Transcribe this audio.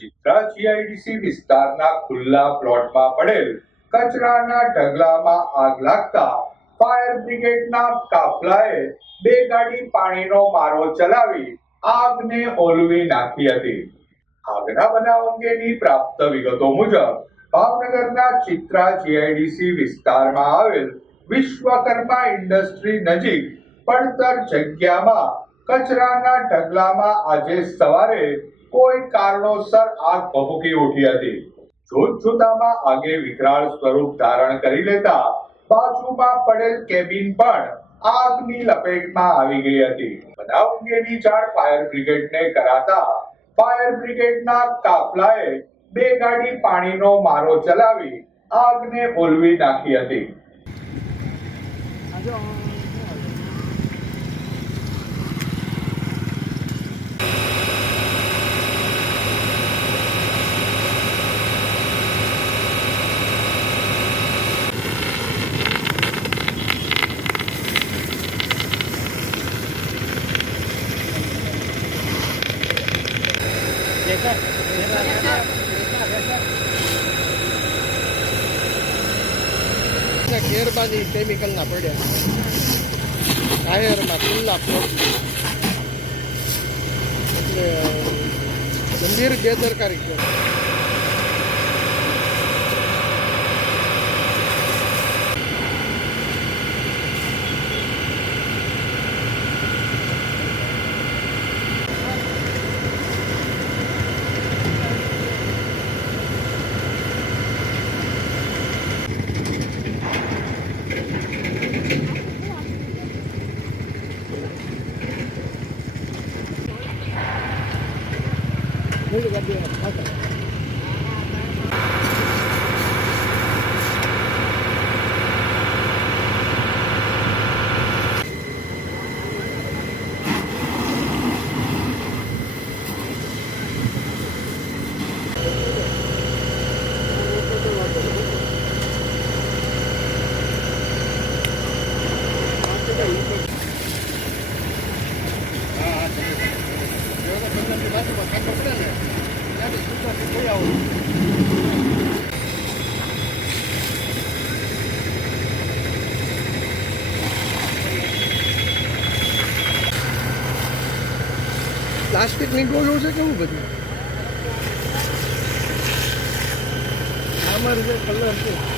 Chitra GIDC વિસ્તારના ખુલ્લા પ્લોટમાં પડેલ કચરાના ઢગલામાં આગ લાગતા ફાયર બ્રિગેડના કાફલાએ બે ગાડી પાણીનો મારો ચલાવી આગને ઓલવી નાખી હતી. આગના બનાવ અંગેની પ્રાપ્ત વિગતો મુજબ, ભાવનગરના ચિત્રા જીઆઈડીસી વિસ્તારમાં આવેલ વિશ્વકર્મા ઇન્ડસ્ટ્રી નજીક પડતર જગ્યામાં કચરાના ઢગલામાં આજે સવારે કોઈ કારણોસર આગ ભભૂકી ઉઠી હતી. જોત જોતામાં આગે વિકરાળ સ્વરૂપ ધારણ કરી લેતા બાજુમાં પડેલ કેબિન પણ આગની લપેટમાં આવી ગઈ હતી. બનાવ અંગેની જાણ ફાયર બ્રિગેડને કરાતા ફાયર બ્રિગેડના કાફલાએ બે ગાડી પાણીનો મારો ચલાવી આગને ઓલવી નાખી હતી. ગેરબાજી કેમિકલના પડ્યા ટાયરમાં ખુલ્લા પ્લોટ એટલે ગંભીર બેદરકારી 分かる。પ્લાસ્ટિક નીકળવું છે કેવું બધું? આમાં જે કલર છે.